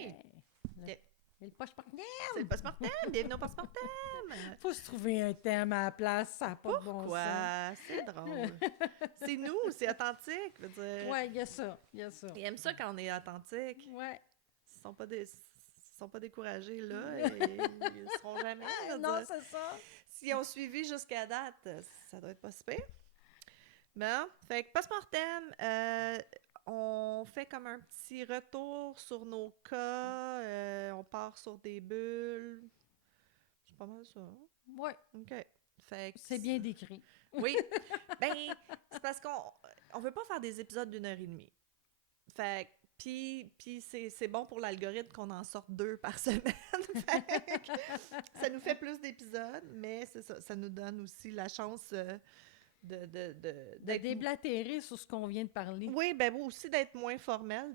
OK. Le post-mortem! C'est le post-mortem! Bienvenue au post-mortem! Faut se trouver un thème à la place, ça n'a pas de bon sens. Pourquoi? C'est drôle. C'est nous, c'est authentique. Je veux dire. Ouais, il y a ça, il y a ça. Ils aiment ça quand on est authentique. Ouais. Ils sont pas découragés là et ils ne seront jamais. Je veux Non, dire. c'est ça. S'ils ont suivi jusqu'à date, ça doit être pas super. Bon, fait que post-mortem, on fait comme un petit retour sur nos cas, on part sur des bulles. C'est pas mal ça. Ouais, OK. Fait que c'est bien décrit. Oui. Ben, c'est parce qu'on veut pas faire des épisodes d'1 heure et demie. Fait que puis c'est bon pour l'algorithme qu'on en sorte 2 par semaine. Fait que ça nous fait plus d'épisodes, mais c'est ça. Ça nous donne aussi la chance De d'être... déblatérer sur ce qu'on vient de parler. Oui, ben vous aussi d'être moins formel.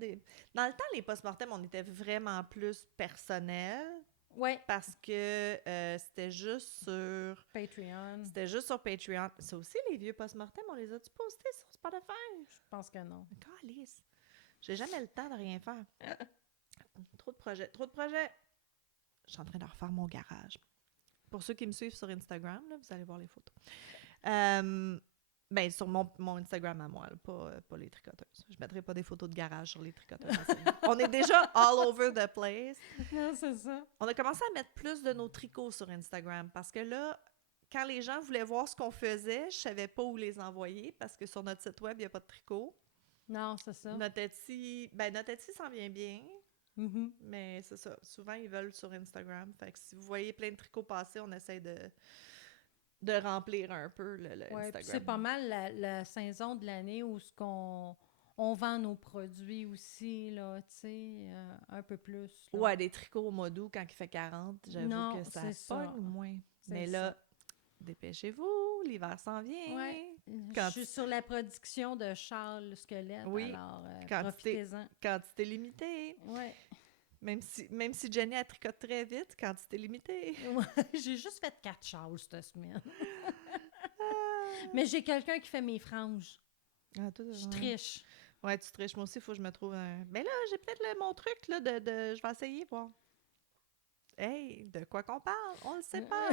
Dans le temps, les post-mortem, on était vraiment plus personnels Ouais. parce que c'était juste sur... Patreon. C'était juste sur Patreon. Ça aussi, les vieux post-mortem, on les a-tu postés sur Spotify? Je pense que non. Calice. J'ai jamais le temps de rien faire. Trop de projets. Trop de projets. Je suis en train de refaire mon garage. Pour ceux qui me suivent sur Instagram, là, vous allez voir les photos. Ben, sur mon Instagram à moi, là, pas les tricoteuses. Je mettrai pas des photos de garage sur les tricoteuses. On est déjà all over the place. Non, c'est ça. On a commencé à mettre plus de nos tricots sur Instagram parce que là, quand les gens voulaient voir ce qu'on faisait, je savais pas où les envoyer parce que sur notre site web, il n'y a pas de tricot. Non, c'est ça. Notre Etsy s'en vient bien, Mhm. mais c'est ça. Souvent, ils veulent sur Instagram. Fait que si vous voyez plein de tricots passer, on essaie de remplir un peu le Ouais, Instagram. puis c'est pas mal la saison de l'année où on vend nos produits aussi, là, tu sais, un peu plus. Là. Ouais, des tricots au mois d'août quand il fait 40, j'avoue Non, que ça c'est ça. pogne moins. C'est Mais là, dépêchez-vous, l'hiver s'en vient. Ouais. Quand- Je suis sur la production de Charles Squelette, Oui, alors quantité- profitez-en. Quantité limitée. Ouais. Même si Jenny elle tricote très vite, quantité limitée. Ouais, j'ai juste fait 4 Charles cette semaine. Mais j'ai quelqu'un qui fait mes franges. Ah, toi, Je ouais. triche. Ouais, tu triches. Moi aussi, il faut que je me trouve un... Mais là, j'ai peut-être mon truc, là, je vais essayer, voir. Hey, de quoi qu'on parle? On le sait pas.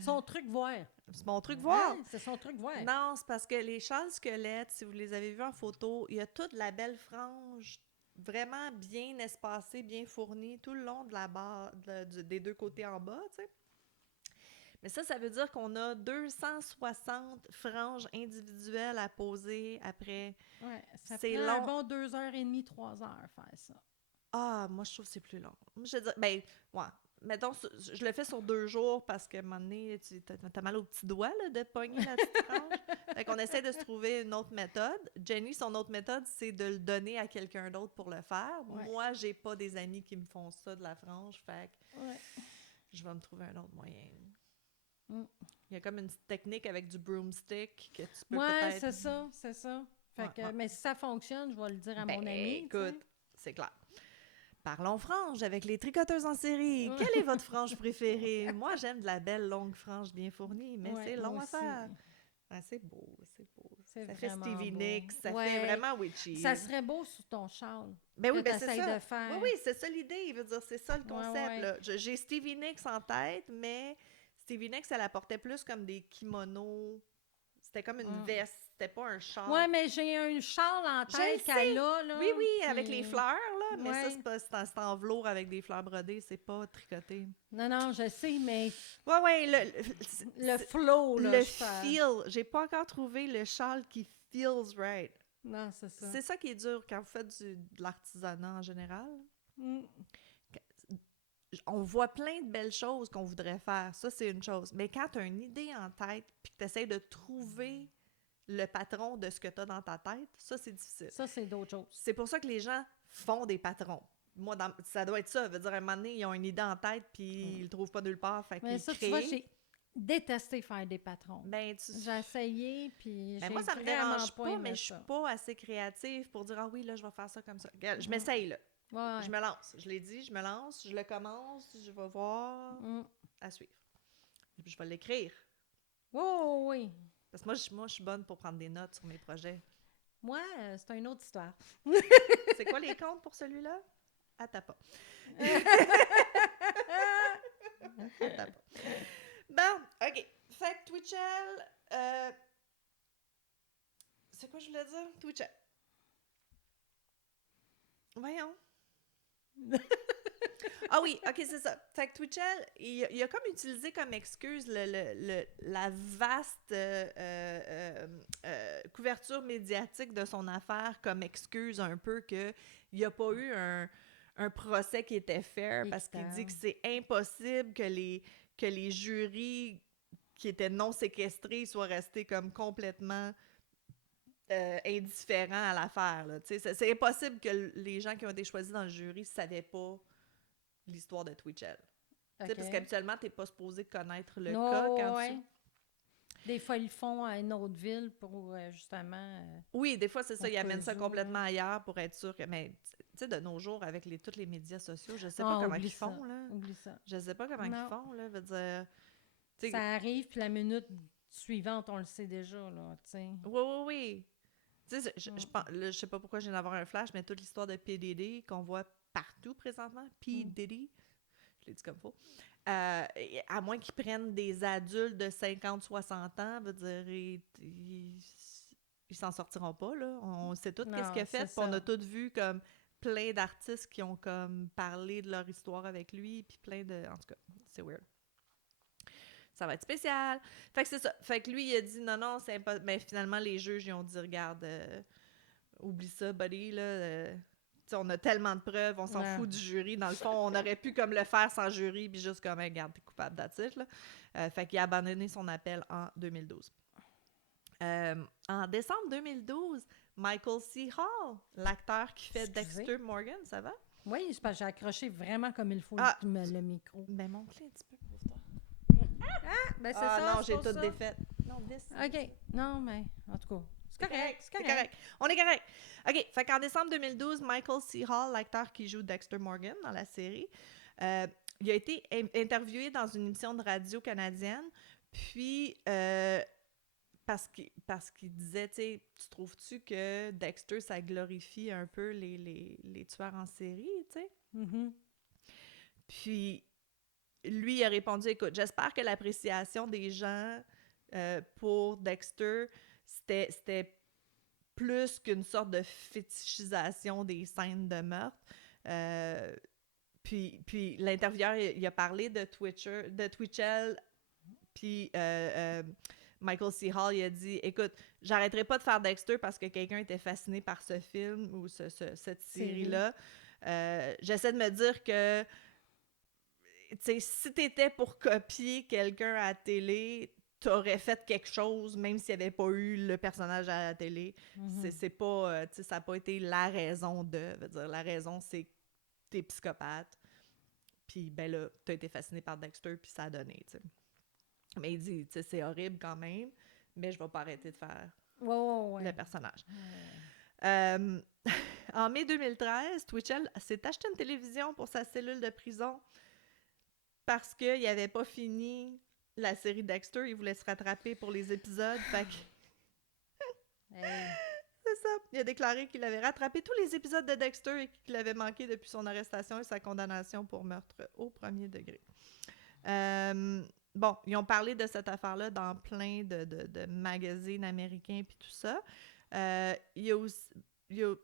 Son truc voir. C'est mon truc voir. Hein? C'est son truc voir. Non, c'est parce que les châles squelettes, si vous les avez vus en photo, il y a toute la belle frange vraiment bien espacée, bien fournie tout le long de la barre, des deux côtés en bas, tu sais. Mais ça veut dire qu'on a 260 franges individuelles à poser après. Ouais, ça C'est prend un long. bon 2h30, 3 heures faire ça. Ah, moi, je trouve que c'est plus long. Moi, je veux dire, ben, ouais. Mettons, je le fais sur 2 jours parce qu'à un moment donné, t'as mal aux petits doigts là, de pogner la petite frange. Fait qu'on essaie de se trouver une autre méthode. Jenny, son autre méthode, c'est de le donner à quelqu'un d'autre pour le faire. Ouais. Moi, j'ai pas des amis qui me font ça de la frange. Fait que Ouais. je vais me trouver un autre moyen. Mm. Il y a comme une petite technique avec du broomstick que tu peux Ouais, peut-être... c'est ça, c'est ça. Fait Ouais, que, ouais. mais si ça fonctionne, je vais le dire à mon Ben, ami. tu sais. écoute, c'est clair. Parlons frange avec les tricoteuses en série. Ouais. Quelle est votre frange préférée? Moi, j'aime de la belle longue frange bien fournie, mais Ouais, c'est long moi à aussi. faire. Ah, c'est beau, c'est beau. C'est Ça fait vraiment Stevie beau. Nicks, ça Ouais. fait vraiment witchy. Ça serait beau sur ton châle. Ben oui, que ben c'est t'essayes ça. de faire. Oui, oui, c'est ça l'idée. Il veut dire, c'est ça le Ouais, concept. ouais. Là. J'ai Stevie Nicks en tête, mais Stevie Nicks, elle apportait plus comme des kimonos. C'était comme une veste, c'était pas un châle. Ouais, mais j'ai un châle en Je tête le sais. qu'elle a, là. Oui, oui, qui- avec les fleurs, là, mais ça, Ouais. c'est en velours avec des fleurs brodées, c'est pas tricoté. Non, non, je sais, mais Ouais, ouais, le flow, là, le je fais. feel. J'ai pas encore trouvé le châle qui feels right. Non, c'est ça. C'est ça qui est dur quand vous faites de l'artisanat en général. Mm. On voit plein de belles choses qu'on voudrait faire. Ça, c'est une chose. Mais quand tu as une idée en tête puis que tu essaies de trouver le patron de ce que tu as dans ta tête, ça, c'est difficile. Ça, c'est d'autres choses. C'est pour ça que les gens font des patrons. Moi, ça doit être ça. Ça veut dire, à un moment donné, ils ont une idée en tête puis ils le trouvent pas nulle part. Fait Mais qu'ils ça, tu créent. vois, j'ai détesté faire des patrons. Ben, J'ai essayé, puis ben j'ai moi, ça me vraiment dérange pas, aimé mais je suis ça. pas assez créative pour dire, ah oui, là, je vais faire ça comme ça. Regarde, je m'essaye, là. Ouais. Je me lance. Je l'ai dit, je me lance, je le commence, je vais voir, Mm. à suivre. Et puis, je vais l'écrire. Oh, oui. Parce que moi, je suis bonne pour prendre des notes sur mes projets. Moi, c'est une autre histoire. C'est quoi les comptes pour celui-là? Attends pas. Attends pas. Bon, OK. Fait que Twitchell... c'est quoi je voulais dire? Twitchell. Voyons. Ah oui, OK, c'est ça. Fait que Twitchell, il a comme utilisé comme excuse la vaste couverture médiatique de son affaire comme excuse un peu qu'il n'y a pas eu un procès qui était fair parce qu'il dit que c'est impossible que les jurys qui étaient non séquestrés soient restés comme complètement indifférents à l'affaire. Là. C'est impossible que les gens qui ont été choisis dans le jury ne savaient pas l'histoire de Twitchell. Okay. Parce qu'habituellement, tu n'es pas supposé connaître le cas quand tu... Des fois, ils le font à une autre ville pour justement... oui, des fois, c'est ça. Ils amènent ça complètement ailleurs pour être sûr que... Mais tu sais, de nos jours, avec tous les médias sociaux, je sais pas comment ils font. Là. Oublie ça. Je sais pas comment ils font. Là, veut dire, ça arrive, puis la minute suivante, on le sait déjà. Là, t'sais. Oui. Tu sais, je sais pas pourquoi je viens d'avoir un flash, mais toute l'histoire de P. Diddy qu'on voit partout présentement, P. Diddy, je l'ai dit comme faux, à moins qu'ils prennent des adultes de 50-60 ans, veut dire, ils s'en sortiront pas, là. On sait tout qu'est-ce qu'il a fait, puis on a tous vu comme plein d'artistes qui ont comme parlé de leur histoire avec lui, puis plein de... En tout cas, c'est weird. Ça va être spécial. Fait que c'est ça. Fait que lui, il a dit non, c'est impossible. Mais finalement, les juges, ils ont dit, regarde, oublie ça, buddy, là. On a tellement de preuves, on s'en fout du jury. Dans le fond, on aurait pu comme le faire sans jury, puis juste comme, regarde, t'es coupable d'attitude, là. Fait qu'il a abandonné son appel en 2012. En décembre 2012, Michael C. Hall, l'acteur qui fait Dexter Morgan, ça va? Oui, c'est parce que j'ai accroché vraiment comme il faut le micro. Ben, montre-le un petit peu pour toi. Ben c'est ça. Non, j'ai tout défait. Non, OK. Non, mais en tout cas, c'est correct. On est correct. OK. Fait qu'en décembre 2012, Michael C. Hall, l'acteur qui joue Dexter Morgan dans la série, il a été interviewé dans une émission de radio canadienne. Puis, parce qu'il disait, tu sais, tu trouves-tu que Dexter, ça glorifie un peu les tueurs en série, tu sais? Mm-hmm. Puis, lui, il a répondu, écoute, j'espère que l'appréciation des gens pour Dexter, c'était plus qu'une sorte de fétichisation des scènes de meurtre. Puis l'intervieweur, il a parlé de Twitchell, puis Michael C. Hall, il a dit, écoute, j'arrêterai pas de faire Dexter parce que quelqu'un était fasciné par ce film ou cette série-là. J'essaie de me dire que t'sais, si t'étais pour copier quelqu'un à la télé, t'aurais fait quelque chose, même s'il n'y avait pas eu le personnage à la télé. Mm-hmm. C'est pas, ça n'a pas été la raison de. Veut dire, la raison, c'est que t'es psychopathe. Puis, ben là, t'as été fasciné par Dexter, puis ça a donné, t'sais. Mais il dit, c'est horrible quand même, mais je vais pas arrêter de faire le personnage. En mai 2013, Twitchell s'est acheté une télévision pour sa cellule de prison parce qu'il n'avait pas fini la série Dexter. Il voulait se rattraper pour les épisodes. Fait que... C'est ça. Il a déclaré qu'il avait rattrapé tous les épisodes de Dexter et qu'il avait manqué depuis son arrestation et sa condamnation pour meurtre au premier degré. Bon, ils ont parlé de cette affaire-là dans plein de magazines américains puis tout ça. Il y a aussi,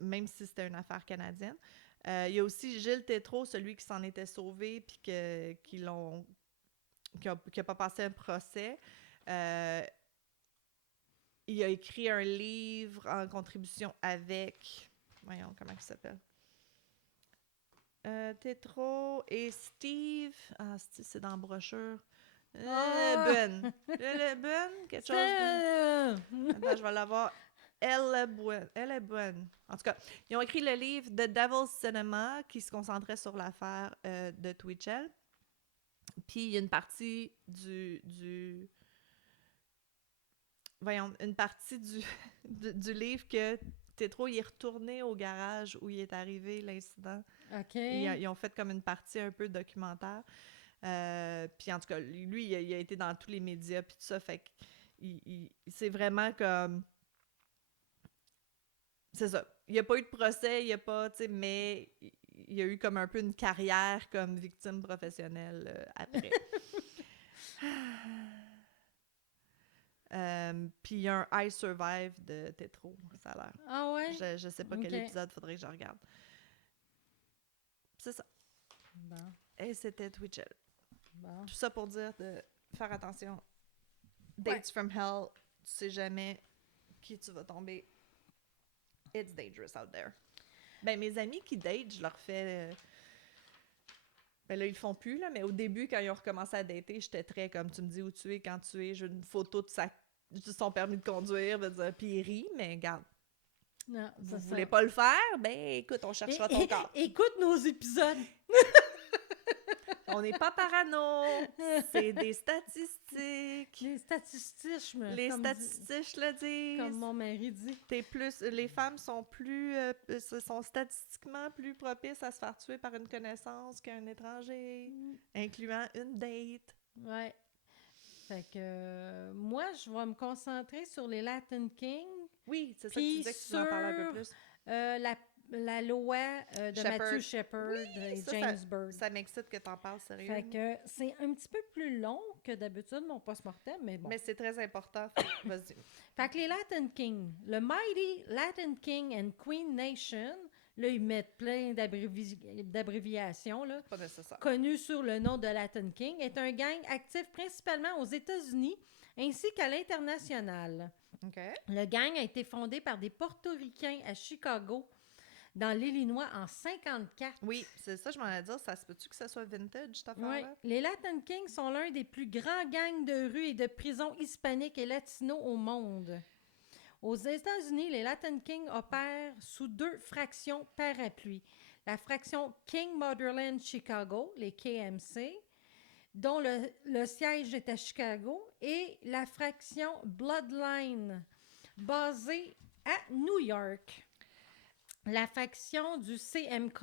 même si c'était une affaire canadienne, il y a aussi Gilles Tétrault, celui qui s'en était sauvé puis qui a pas passé un procès. Il a écrit un livre en contribution avec... Voyons, comment il s'appelle? Tétrault et Steve... Ah, c'est dans la brochure. Ben. Quelque chose de... Attends, je vais l'avoir. Elle est bonne. En tout cas, ils ont écrit le livre The Devil's Cinema qui se concentrait sur l'affaire de Twitchell. Puis il y a une partie une partie du livre que Tétrault il est retourné au garage où il est arrivé l'incident. OK. Ils ont fait comme une partie un peu documentaire. Puis en tout cas, lui, il a été dans tous les médias puis tout ça, fait que c'est vraiment comme... C'est ça. Il n'y a pas eu de procès, il n'y a pas, tu sais, mais il a eu comme un peu une carrière comme victime professionnelle après. Puis il y a un I Survive de Tétro, ça a l'air. Ah ouais? Je sais pas Ok. quel épisode, faudrait que je regarde. C'est ça. Bon, Et c'était Twitchell. bon. Tout ça pour dire de faire attention. Ouais. Dates from hell, tu sais jamais qui tu vas tomber. It's dangerous out there. Ben, mes amis qui datent, je leur fais... Ben là, ils le font plus, là, mais au début, quand ils ont recommencé à dater, j'étais très comme, tu me dis où tu es, quand tu es, j'ai une photo de son permis de conduire, puis il rit, mais regarde, Non, vous c'est voulez ça. pas le faire? Ben, écoute, on cherchera ton corps. Écoute nos épisodes. On n'est pas parano, c'est des statistiques. Les statistiques, Les statistiques le disent. comme mon mari dit. Les femmes sont sont statistiquement plus propices à se faire tuer par une connaissance qu'un étranger, incluant une date. Ouais. Fait que moi, je vais me concentrer sur les Latin Kings, Oui, c'est ça que puis tu disais que tu en parlais un peu plus. la loi de Shepard. Matthew Shepard et ça, James Byrd. Ça m'excite que t'en parles sérieux. Fait que c'est un petit peu plus long que d'habitude, mon post-mortem, mais bon. Mais c'est très important. Vas-y. Fait que les Latin Kings, le Mighty Latin King and Queen Nation, là, ils mettent plein d'abréviations, là, Pas nécessaire. connu sous le nom de Latin King, est un gang actif principalement aux États-Unis ainsi qu'à l'international. OK. Le gang a été fondé par des Portoricains à Chicago, dans l'Illinois, en 1954. Oui, c'est ça, je m'en allais dire. Ça se peut-tu que ça soit vintage, cette affaire-là? Oui. Les Latin Kings sont l'un des plus grands gangs de rue et de prisons hispaniques et latinos au monde. Aux États-Unis, les Latin Kings opèrent sous 2 fractions parapluies. La fraction King Motherland Chicago, les KMC, dont le siège est à Chicago, et la fraction Bloodline, basée à New York. La faction du CMK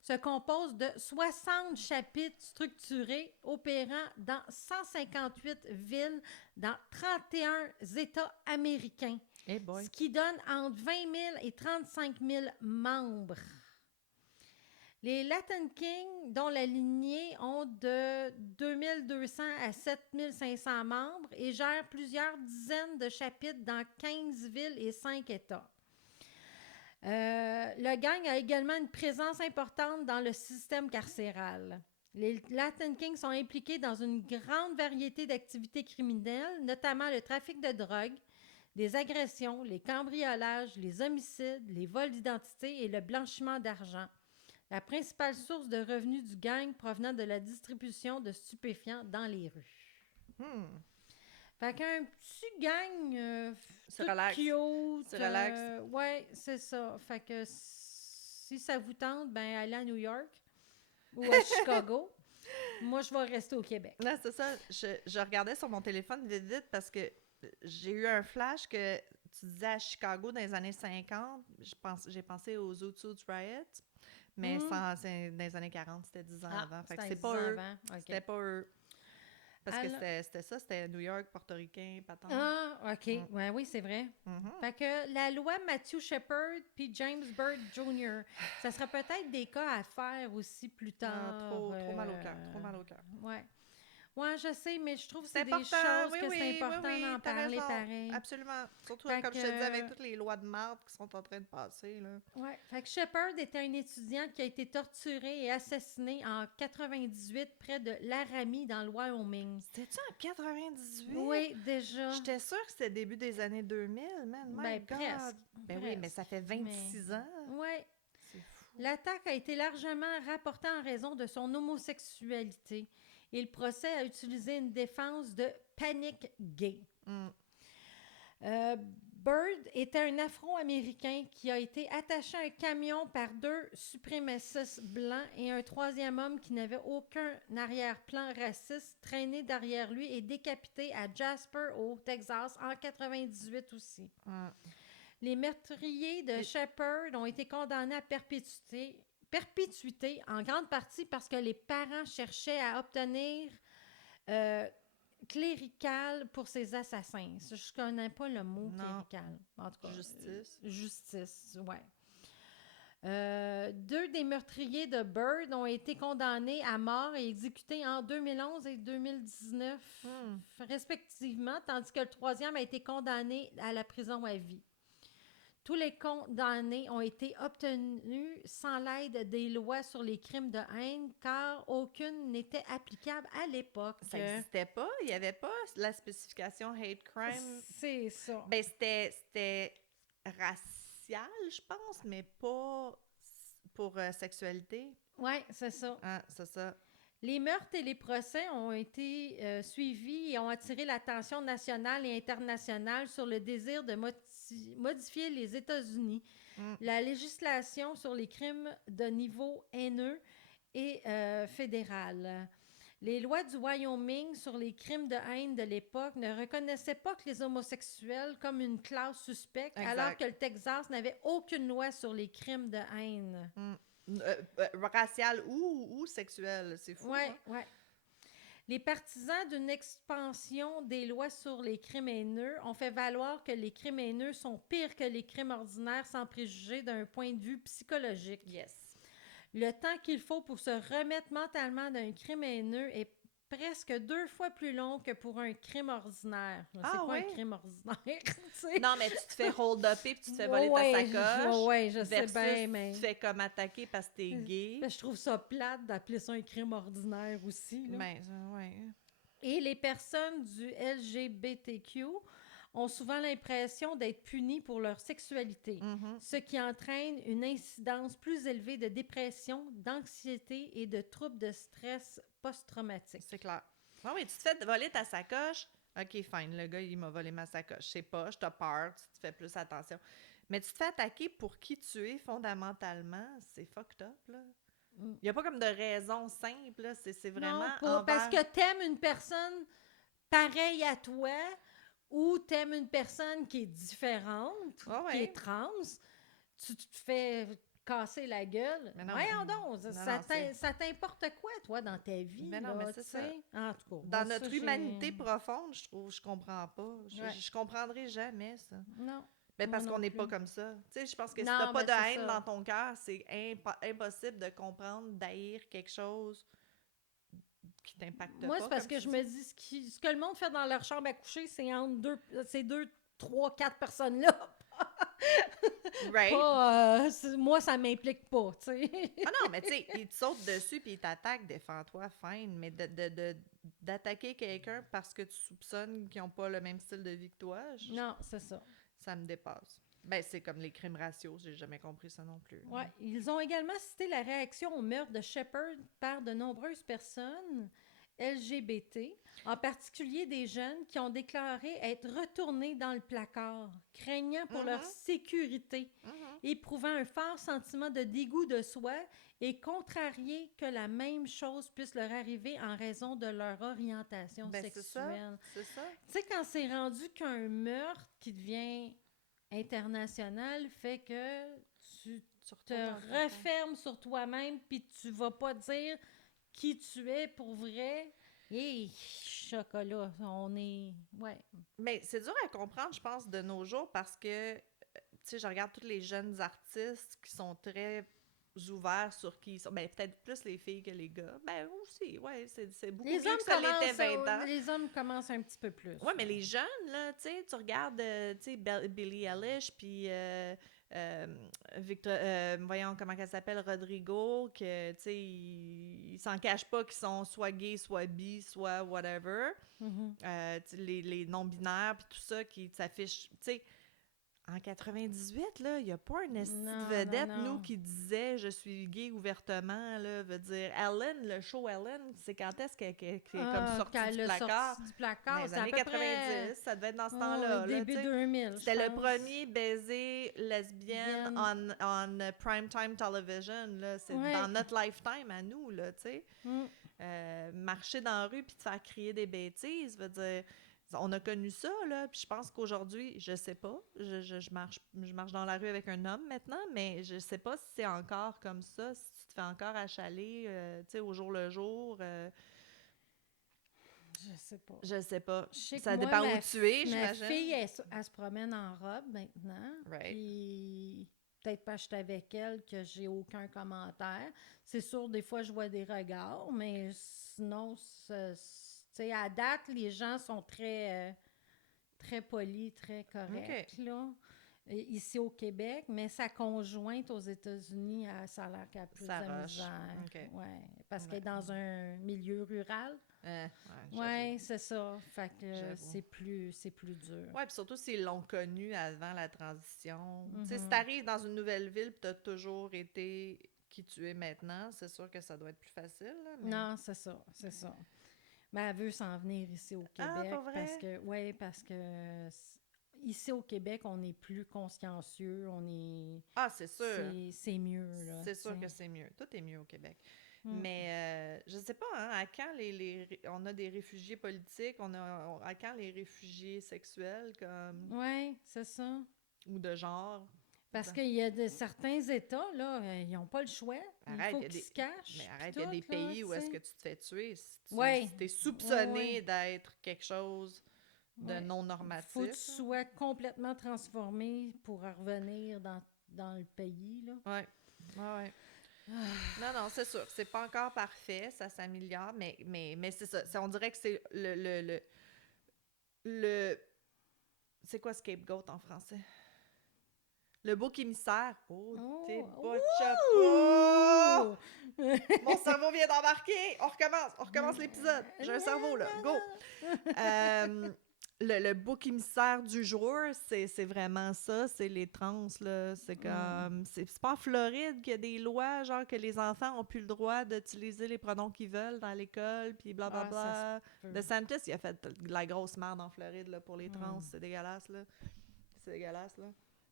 se compose de 60 chapitres structurés opérant dans 158 villes dans 31 États américains, Hey boy. ce qui donne entre 20 000 et 35 000 membres. Les Latin Kings, dont la lignée ont de 2200 à 7500 membres et gèrent plusieurs dizaines de chapitres dans 15 villes et 5 États. Le gang a également une présence importante dans le système carcéral. Les Latin Kings sont impliqués dans une grande variété d'activités criminelles, notamment le trafic de drogue, des agressions, les cambriolages, les homicides, les vols d'identité et le blanchiment d'argent. La principale source de revenus du gang provenant de la distribution de stupéfiants dans les rues. Fait qu'un petit gang C'est tout relax. cute. C'est relax. Ouais, c'est ça. Fait que si ça vous tente, ben allez à New York ou à Chicago. Moi, je vais rester au Québec. Là, c'est ça. Je regardais sur mon téléphone vite parce que j'ai eu un flash que tu disais à Chicago dans les années 50. J'ai pensé aux Zoot Suit Riot, mais c'est dans les années 40, c'était 10 ans avant. Fait que c'est pas eux. Okay. C'était pas eux. Parce que c'était ça, c'était New York, portoricain, patente. Ah, OK. Ouais, oui, c'est vrai. Fait que la loi Matthew Shepard puis James Byrd Jr., ça serait peut-être des cas à faire aussi plus tard. Trop mal au cœur. Trop mal au cœur. Ouais. Ouais, je sais, mais je trouve que c'est des important, choses oui, que oui, c'est important oui, d'en t'as parler raison. pareil. Absolument. Surtout, Fait comme je te que- disais, avec toutes les lois de marde qui sont en train de passer. Là. Ouais. Fait que Shepard était un étudiant qui a été torturé et assassiné en 98 près de Laramie, dans le Wyoming. C'était-tu en 98? Oui, déjà. J'étais sûre que c'était début des années 2000, man. My God. Presque. Ben oui, mais ça fait 26 ans. Ouais. C'est fou. L'attaque a été largement rapportée en raison de son homosexualité et le procès a utilisé une défense de panic gay. Byrd était un Afro-Américain qui a été attaché à un camion par 2 suprémacistes blancs et un 3e homme qui n'avait aucun arrière-plan raciste traîné derrière lui et décapité à Jasper, au Texas, en 98 aussi. Les meurtriers de Shepard ont été condamnés à perpétuité, en grande partie parce que les parents cherchaient à obtenir clérical pour ces assassins. Je ne connais pas le mot clérical. En tout cas, Justice. Justice, ouais. 2 des meurtriers de Bird ont été condamnés à mort et exécutés en 2011 et 2019, respectivement, tandis que le troisième a été condamné à la prison à vie. Tous les condamnés ont été obtenus sans l'aide des lois sur les crimes de haine, car aucune n'était applicable à l'époque. Ça n'existait pas? Il n'y avait pas la spécification hate crime? C'est ça. Ben, c'était racial, je pense, mais pas pour sexualité. Oui, c'est ça. Ah, c'est ça. Les meurtres et les procès ont été suivis et ont attiré l'attention nationale et internationale sur le désir de modifier les États-Unis. La législation sur les crimes de niveau haineux et fédéral. Les lois du Wyoming sur les crimes de haine de l'époque ne reconnaissaient pas que les homosexuels comme une classe suspecte, alors que le Texas n'avait aucune loi sur les crimes de haine. Racial ou sexuel, c'est fou. Oui, hein? oui. Les partisans d'une expansion des lois sur les crimes haineux ont fait valoir que les crimes haineux sont pires que les crimes ordinaires sans préjuger d'un point de vue psychologique. Yes. Le temps qu'il faut pour se remettre mentalement d'un crime haineux est presque 2 fois plus long que pour un crime ordinaire. C'est quoi un crime ordinaire? Non, mais tu te fais hold-upper puis tu te fais voler ta sacoche. Oui, je sais bien, mais... tu te fais comme attaquer parce que t'es gay. Je trouve ça plate d'appeler ça un crime ordinaire aussi. Là. Ben, ouais. Et les personnes du LGBTQ ont souvent l'impression d'être punies pour leur sexualité, ce qui entraîne une incidence plus élevée de dépression, d'anxiété et de troubles de stress post-traumatique. C'est clair. Ah oui, tu te fais voler ta sacoche. OK, fine, le gars, il m'a volé ma sacoche. Je sais pas, je te peur, tu te fais plus attention. Mais tu te fais attaquer pour qui tu es fondamentalement. C'est fucked up, là. Il n'y a pas comme de raison simple, là. C'est vraiment parce que t'aimes une personne pareille à toi ou t'aimes une personne qui est différente, qui est trans, tu te fais casser la gueule. Mais non, voyons donc, ça t'importe quoi, toi, dans ta vie? Mais non, là, mais c'est ça. En tout cas. Dans notre humanité profonde, je comprends pas. Je comprendrai jamais ça. Non. Ben parce qu'on n'est pas comme ça. Tu sais, je pense que si t'as pas de haine dans ton cœur, c'est impossible de comprendre, d'haïr quelque chose qui t'impacte pas. Moi, c'est parce que je me dis, ce que le monde fait dans leur chambre à coucher, c'est entre ces 2, 3, 4 personnes-là. Right. Pas, moi, ça m'implique pas, tu sais. Ah non, mais tu sais, ils te sautent dessus puis ils t'attaquent, défends-toi, fine. Mais d'attaquer quelqu'un parce que tu soupçonnes qu'ils n'ont pas le même style de vie que toi, non, c'est ça. Ça me dépasse. Ben, c'est comme les crimes raciaux, j'ai jamais compris ça non plus. Oui, ils ont également cité la réaction au meurtre de Shepherd par de nombreuses personnes LGBT, en particulier des jeunes qui ont déclaré être retournés dans le placard, craignant pour leur sécurité, éprouvant un fort sentiment de dégoût de soi et contrariés que la même chose puisse leur arriver en raison de leur orientation sexuelle. C'est ça. Tu sais, quand c'est rendu qu'un meurtre qui devient international fait que tu te refermes sur toi-même puis tu vas pas dire qui tu es pour vrai. Et chocolat, on est... Ouais. Mais c'est dur à comprendre, je pense, de nos jours parce que, tu sais, je regarde tous les jeunes artistes qui sont très ouverts sur qui ils sont. Ben, peut-être plus les filles que les gars. Ben, aussi, ouais, c'est beaucoup mieux que ça l'était 20 ans. Les hommes commencent un petit peu plus. Ouais, mais les jeunes, là, tu sais, tu regardes, tu sais, Billie Eilish, puis voyons comment elle s'appelle, Rodrigo, que, tu sais, ils s'en cachent pas qu'ils sont soit gays, soit bi, soit whatever. Les non-binaires, puis tout ça, qui s'affichent, tu sais. En 98, là, il n'y a pas une vedette, nous, qui disait « je suis gay ouvertement », là, veut dire, Ellen, le show Ellen, c'est quand est-ce qu'elle est comme sortie du placard? Sortie du placard, dans les années 90, ça devait être dans ce temps-là. Début là, 2000, c'était le premier baiser lesbienne on primetime television, là, c'est dans notre lifetime à nous, là, tu sais. Marcher dans la rue puis te faire crier des bêtises, veut dire... On a connu ça, là, puis je pense qu'aujourd'hui, je sais pas, je marche dans la rue avec un homme maintenant, mais je sais pas si c'est encore comme ça, si tu te fais encore achaler, tu sais, au jour le jour. Je sais pas. Ça dépend où tu es, j'imagine. Ma fille, elle se promène en robe maintenant. Right. Puis peut-être pas j'étais avec elle que j'ai aucun commentaire. C'est sûr, des fois, je vois des regards, mais sinon, tu sais, à date, les gens sont très polis, très OK. corrects, là. Ici au Québec, mais sa conjointe aux États-Unis, ça a l'air qu'elle a plus Ça de la roche. misère. OK. Ouais, parce qu'elle Ouais. est dans un milieu rural. Ouais, j'avoue. Ouais, c'est ça. Fait que J'avoue. c'est plus dur. Ouais, puis surtout s'ils l'ont connu avant la transition. Tu sais, si Mhm. t'arrives dans une nouvelle ville pis t'as toujours été qui tu es maintenant, c'est sûr que ça doit être plus facile, là, mais... Non, c'est ça, c'est ça. Mais elle veut s'en venir ici au Ah, pas Québec vrai? parce que ici au Québec, on est plus consciencieux, Ah, c'est sûr. c'est mieux, là, C'est tu sûr sais. que c'est mieux. Tout est mieux au Québec. Mm. Mais je sais pas, hein, à quand on a des réfugiés politiques, à quand les réfugiés sexuels comme Ouais, c'est ça. ou de genre. Parce qu'il y a certains États, là, ils n'ont pas le choix. Il Arrête, faut il y a qu'ils des se cachent, mais puis arrête, il y a tout, des là, pays tu où est-ce sais. que tu te fais tuer si Ouais, t'es ouais, soupçonné ouais, d'être quelque chose de ouais. non Faut que normatif. tu sois complètement transformé pour revenir dans le pays, là. Ouais. Ouais, ouais. Non, non, c'est sûr. C'est pas encore parfait, ça s'améliore, mais c'est ça. On dirait que c'est le. C'est quoi scapegoat en français? Le bouc émissaire. Oh, t'es Oh, pas chapeau! ouh! Mon cerveau vient d'embarquer! On recommence l'épisode. J'ai un cerveau, là. Go! Euh, le bouc émissaire du jour, c'est vraiment ça. C'est les trans, là. C'est comme... C'est pas en Floride qu'il y a des lois, genre que les enfants ont plus le droit d'utiliser les pronoms qu'ils veulent dans l'école, puis Ah, ça se blablabla. peut. DeSantis, il a fait de la grosse merde en Floride, là, pour les trans. Hmm. C'est dégueulasse, là. C'est dégueulasse, là.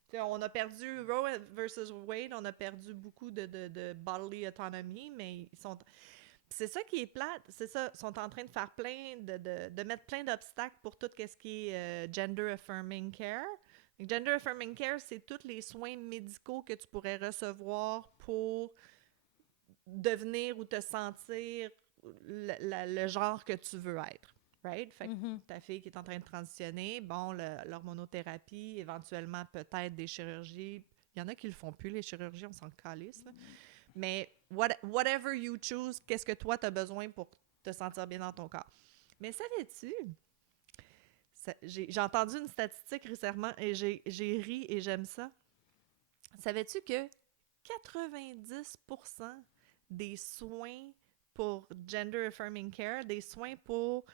T'sais, on a perdu Roe versus Wade, on a perdu beaucoup de bodily autonomy, mais ils sont... C'est ça qui est plate, c'est ça, ils sont en train de faire de mettre plein d'obstacles pour tout ce qui est gender affirming care. Gender affirming care, c'est tous les soins médicaux que tu pourrais recevoir pour devenir ou te sentir le genre que tu veux être. Right? Fait que Mhm. ta fille qui est en train de transitionner, bon, l'hormonothérapie, éventuellement peut-être des chirurgies. Il y en a qui le font plus, les chirurgies, on s'en calisse, là. Mais whatever you choose, qu'est-ce que toi t'as besoin pour te sentir bien dans ton corps? Mais savais-tu? J'ai entendu une statistique récemment et j'ai ri et j'aime ça. Savais-tu que 90% des soins pour gender affirming care, des soins pour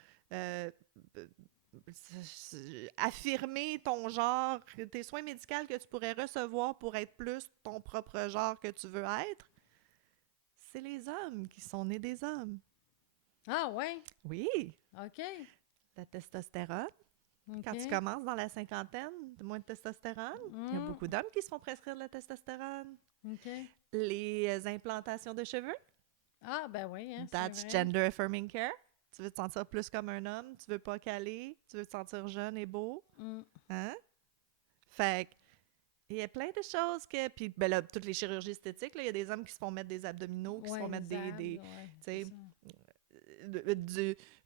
affirmer ton genre, tes soins médicaux que tu pourrais recevoir pour être plus ton propre genre que tu veux être, c'est les hommes qui sont nés des hommes. Ah, ouais? Oui, OK. la testostérone. OK. Quand tu commences dans la cinquantaine, moins de testostérone. Il y a Mm. beaucoup d'hommes qui se font prescrire de la testostérone. OK. Les implantations de cheveux, Ah, ben oui, hein, c'est that's vrai. gender affirming care. Tu veux te sentir plus comme un homme, tu veux pas caler, tu veux te sentir jeune et beau. Mm. Hein? Fait que, il y a plein de choses que... Puis, ben là, toutes les chirurgies esthétiques, là, il y a des hommes qui se font mettre des abdominaux, qui se font Ouais, mettre les abs, des ouais, tu c'est sais,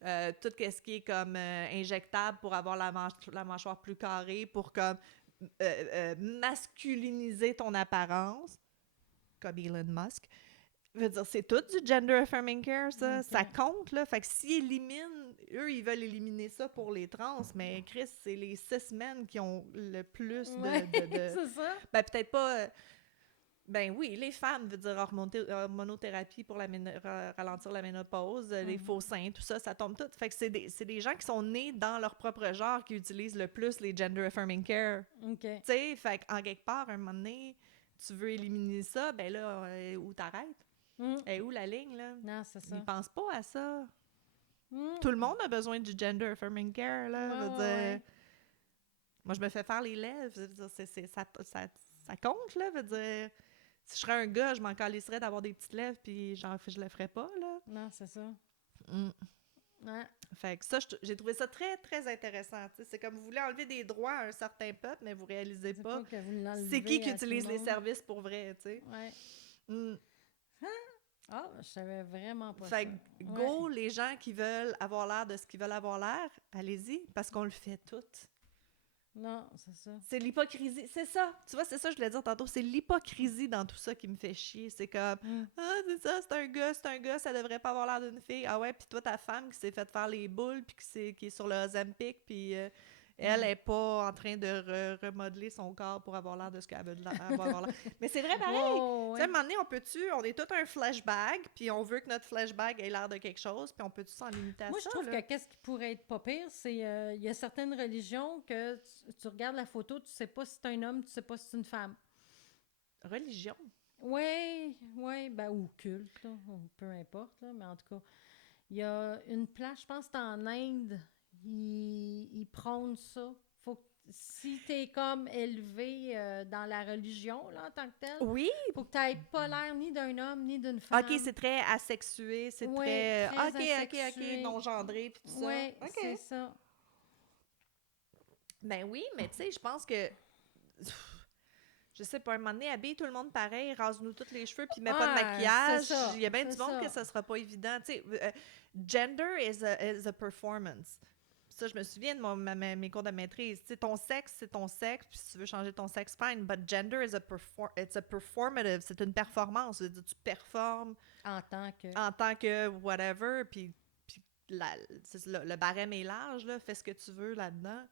ça. tout ce qui est comme injectable pour avoir la mâchoire plus carrée, pour comme masculiniser ton apparence, comme Elon Musk. Je veux dire, c'est tout du gender affirming care, ça. OK. Ça compte, là. Fait que s'ils éliminent, eux, ils veulent éliminer ça pour les trans, mais Chris, c'est les 6 semaines qui ont le plus Ouais, de... c'est ça. Ben, peut-être pas... ben oui, les femmes, veut dire hormonothérapie pour ralentir la ménopause, les faux seins, tout ça, ça tombe tout. Fait que c'est des gens qui sont nés dans leur propre genre qui utilisent le plus les gender affirming care. OK. Tu sais, fait qu'en quelque part, un moment donné, tu veux éliminer ça, ben là, où t'arrêtes? Mm. Et où la ligne, là? Non, c'est ça. Ils pensent pas à ça. Mm. Tout le monde a besoin du gender affirming care, là. Ouais, Veut ouais, dire, ouais. moi, je me fais faire les lèvres. Je veux dire, ça compte, là. Veut dire, si je serais un gars, je m'en calisserais d'avoir des petites lèvres, puis genre, je le ferais pas, là. Non, c'est ça. Mm. Ouais. Fait que ça, j'ai trouvé ça très, très intéressant. T'sais. C'est comme vous voulez enlever des droits à un certain peuple, mais vous réalisez C'est pas pas que vous l'enlevez c'est qui à tout le utilise les monde. services pour vrai, tu sais. Ouais. Mm. Ah, je savais vraiment pas Fait ça. que go, les gens qui veulent avoir l'air de ce qu'ils veulent avoir l'air, allez-y, parce qu'on le fait toutes. Non, c'est ça. C'est l'hypocrisie. C'est ça. Tu vois, c'est ça que je voulais dire tantôt. C'est l'hypocrisie dans tout ça qui me fait chier. C'est comme, ah, c'est ça, c'est un gars, ça devrait pas avoir l'air d'une fille. Ah ouais, puis toi, ta femme qui s'est fait faire les boules, puis qui est sur le Ozempic, puis elle est pas en train de remodeler son corps pour avoir l'air de ce qu'elle veut avoir l'air. Mais c'est vrai pareil. Oh, Tu sais, à un moment donné, on est tout un flashbag, puis on veut que notre flashbag ait l'air de quelque chose, puis on peut-tu s'en limiter à Moi, ça? je trouve là? que qu'est-ce qui pourrait être pas pire, c'est il y a certaines religions que tu regardes la photo, tu sais pas si c'est un homme, tu sais pas si c'est une femme. Religion. Oui, oui, ben ou culte, là, ou peu importe, là, mais en tout cas, il y a une place, je pense que c'est en Inde, ils prônent ça. Faut que, si t'es comme élevé dans la religion, là, en tant que tel, Oui, faut que t'aies pas l'air ni d'un homme ni d'une femme. OK, c'est très asexué, c'est Ouais, très... très OK, asexué. non-genré, puis tout ça. Oui, OK. c'est ça. Ben oui, mais tu sais, je pense que... Je sais pas, un moment donné, habille tout le monde pareil, rase-nous tous les cheveux, puis mets pas de maquillage. c'est ça, Il y a bien du c'est monde ça. que ça sera pas évident. Tu sais, gender is a performance. Ça, je me souviens de mes cours de maîtrise. Tu sais, ton sexe, c'est ton sexe, puis si tu veux changer ton sexe, fine. But gender is it's a performative. C'est une performance. C'est-à-dire, tu performes En tant que... en tant que whatever, puis le barème est large, là, fais ce que tu veux là-dedans.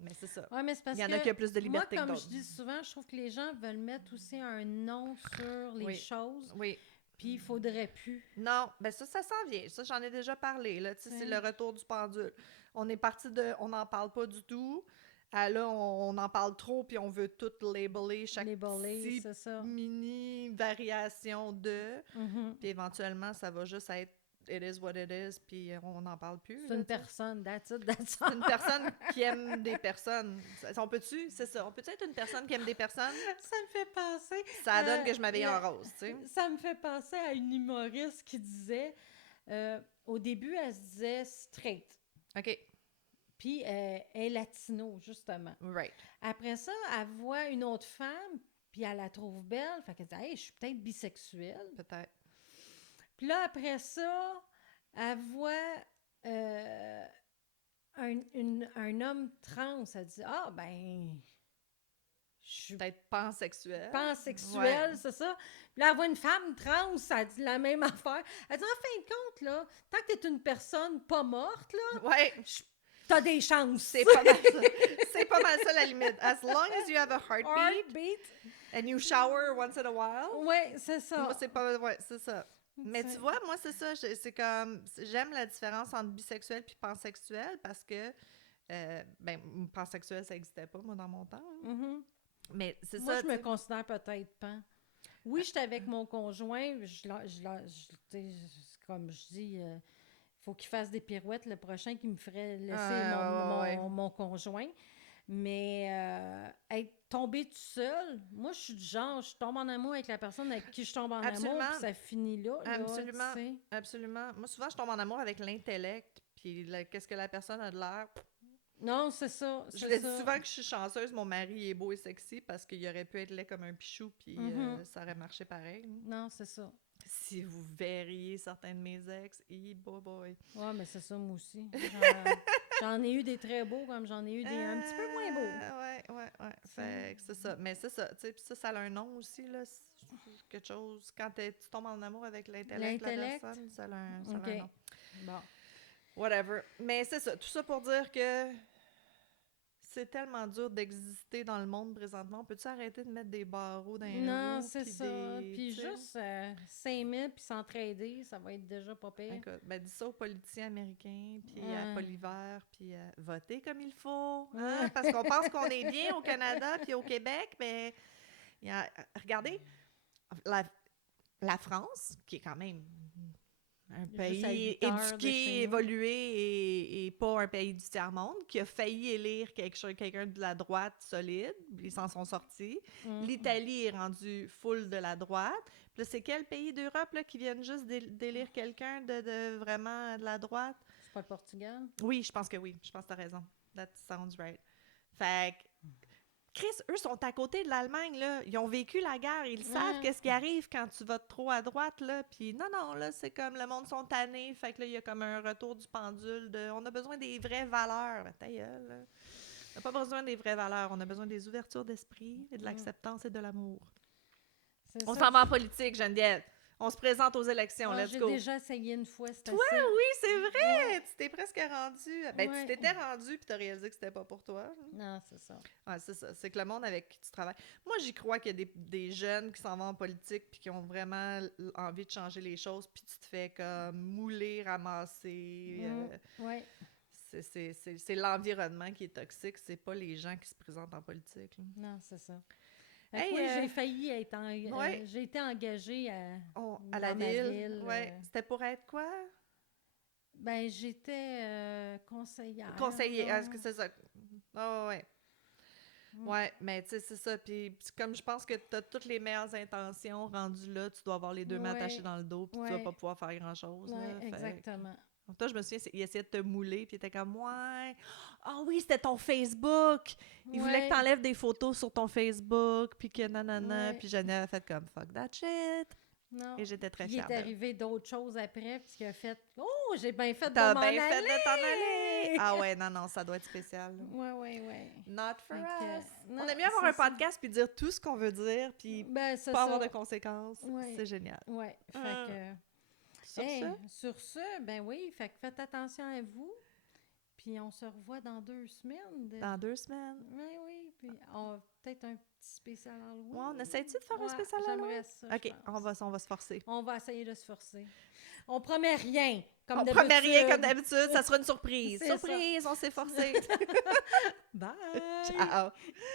Mais c'est ça. Ouais, mais c'est parce Il y en a qui ont plus de liberté moi, que comme d'autres. je dis souvent, je trouve que les gens veulent mettre aussi un nom sur les Oui. choses, Oui. puis il faudrait plus. Non, ben ça s'en vient. Ça, j'en ai déjà parlé, là. Tu sais, c'est Ouais. le retour du pendule. On est parti de... On n'en parle pas du tout. À là, on en parle trop, puis on veut tout labeler, chaque Labelé, petit c'est ça. mini variation de... Mhm. Puis éventuellement, ça va juste être it is what it is, puis on n'en parle plus. C'est là, une tu sais. personne, that's it, that's C'est une personne qui aime des personnes. On peut-tu, c'est ça, on peut-tu être une personne qui aime des personnes? Ça me fait penser... Ça donne que je m'habille en rose, tu sais. Ça me fait penser à une humoriste qui disait... au début, elle se disait straight. OK, Puis elle est latino, justement. right. Après ça, elle voit une autre femme, puis elle la trouve belle. Fait qu'elle dit « Hey, je suis peut-être bisexuelle. » Peut-être. Puis là, après ça, elle voit un homme trans. Elle dit « Ah, ben, je suis Peut-être pansexuelle. pansexuelle, Ouais. c'est ça. » Puis là, elle voit une femme trans, ça dit la même affaire. Elle dit « En fin de compte, là, tant que t'es une personne pas morte, là, Ouais, t'as des chances. » c'est pas mal ça. C'est pas mal ça la limite. As long as you have a heartbeat Heartbeat. and you shower once in a while. Ouais, c'est ça. Moi, c'est pas... Ouais, c'est ça. Mais C'est- tu vois, moi, c'est ça. C'est comme... J'aime la différence entre bisexuel puis pansexuel parce que... ben, pansexuel, ça n'existait pas, moi, dans mon temps. Hein. Mhm. Mais c'est Moi, ça, je me tu sais. considère peut-être pan. Oui, j'étais avec mon conjoint. Comme je dis, faut qu'il fasse des pirouettes le prochain qui me ferait laisser Ouais. mon conjoint. Mais être tombé tout seul, moi, je suis du genre, je tombe en amour avec la personne avec qui je tombe en Absolument. amour, puis ça finit là. Absolument. Tu sais. Absolument. Moi, souvent, je tombe en amour avec l'intellect, puis qu'est-ce que la personne a de l'air. Non, c'est ça. Je c'est le dis ça. souvent que je suis chanceuse, mon mari est beau et sexy parce qu'il aurait pu être laid comme un pichou, puis ça aurait marché pareil. Non, c'est ça. Si vous verriez certains de mes ex, boy. Ouais, mais c'est ça, moi aussi. J'en ai eu des très beaux, comme j'en ai eu des un petit peu moins beaux. Ouais. Fait que c'est ça. Mais c'est ça, tu sais, puis ça a un nom aussi, là. C'est quelque chose... Quand tu tombes en amour avec l'intellect de la L'intellect? personne, ça a un OK. nom. Bon. Whatever. Mais c'est ça. Tout ça pour dire que c'est tellement dur d'exister dans le monde présentement. On peut-tu arrêter de mettre des barreaux dans les Non, roues, c'est puis ça. des- Puis tu sais? juste 5000 puis s'entraider, ça va être déjà pas pire. Écoute, ben dis ça aux politiciens américains, puis Ouais. à Poliver, puis votez comme il faut. Hein? Parce qu'on pense qu'on est bien au Canada puis au Québec, mais regardez, la France, qui est quand même un Juste à pays 8 heures de éduqué, chez nous. évolué et pas un pays du tiers-monde, qui a failli élire quelqu'un de la droite solide. Ils s'en sont sortis. L'Italie est rendue full de la droite. Puis là, c'est quel pays d'Europe là, qui viennent juste d'élire quelqu'un de vraiment de la droite? C'est pas le Portugal? Oui, je pense que oui. Je pense que t'as raison. That sounds right. Fait que Chris, eux sont à côté de l'Allemagne, là. Ils ont vécu la guerre. Ils savent Ouais. qu'est-ce qui arrive quand tu votes trop à droite, là. Puis non, là, c'est comme le monde sont tannés. Fait que là, il y a comme un retour du pendule de... On a besoin des vraies valeurs. Ben, ta gueule, là. On n'a pas besoin des vraies valeurs, on a besoin des ouvertures d'esprit et de l'acceptance et de l'amour. C'est On ça. s'en va en politique, Geneviève. On se présente aux élections, Ah, let's j'ai go. déjà essayé une fois, c'était Toi, assez... oui, c'est vrai! Ouais. Tu t'es presque rendu. Ben, Ouais. tu t'étais rendu puis t'as réalisé que c'était pas pour toi. Non, c'est ça. Ouais, c'est ça. C'est que le monde avec qui tu travailles. Moi, j'y crois qu'il y a des jeunes qui s'en vont en politique puis qui ont vraiment envie de changer les choses, puis tu te fais comme mouler, ramasser. Ouais. C'est l'environnement qui est toxique, c'est pas les gens qui se présentent en politique. Là. Non, c'est ça. Hey, oui, j'ai failli être... ouais. j'ai été engagée À la dans ma ville. ouais. C'était pour être quoi? Ben, j'étais conseillère. Conseiller. là. Est-ce que c'est ça? Ah ouais. Ouais, mais tu sais, c'est ça. Puis comme je pense que tu as toutes les meilleures intentions rendues là, tu dois avoir les deux mains attachées dans le dos, puis tu vas pas pouvoir faire grand-chose. Oui, là. exactement. Donc, toi, je me souviens, il essayait de te mouler, puis il était comme, ouais. Ah oui, c'était ton Facebook. Il voulait que tu enlèves des photos sur ton Facebook, puis que nanana. Puis Geneviève a fait comme, fuck that shit. Non. Et j'étais très Il fière est d'elle. arrivé d'autres choses après, puis il a fait « Oh, j'ai bien fait T'as de m'en aller! » bien fait de t'en aller! Ah ouais, non, ça doit être spécial. là. Ouais. Not for Fait que, us. non, On aime mieux avoir c'est un ça. podcast puis dire tout ce qu'on veut dire puis Ben, c'est pas avoir ça. de conséquences. Ouais. C'est génial. Ouais, fait que... Sur Hey, ça, sur ce, ben oui, fait que faites attention à vous. Puis on se revoit dans 2 semaines. dans 2 semaines. Oui, puis peut-être un petit spécial Halloween. Ouais, on essaie-tu de faire un Ouais, spécial Halloween? j'aimerais ça, OK, je pense. on va se forcer. On va essayer de se forcer. On promet rien, comme On d'habitude. promet rien comme d'habitude, ça sera une surprise. C'est ça. Surprise, on s'est forcé. Bye! Ciao!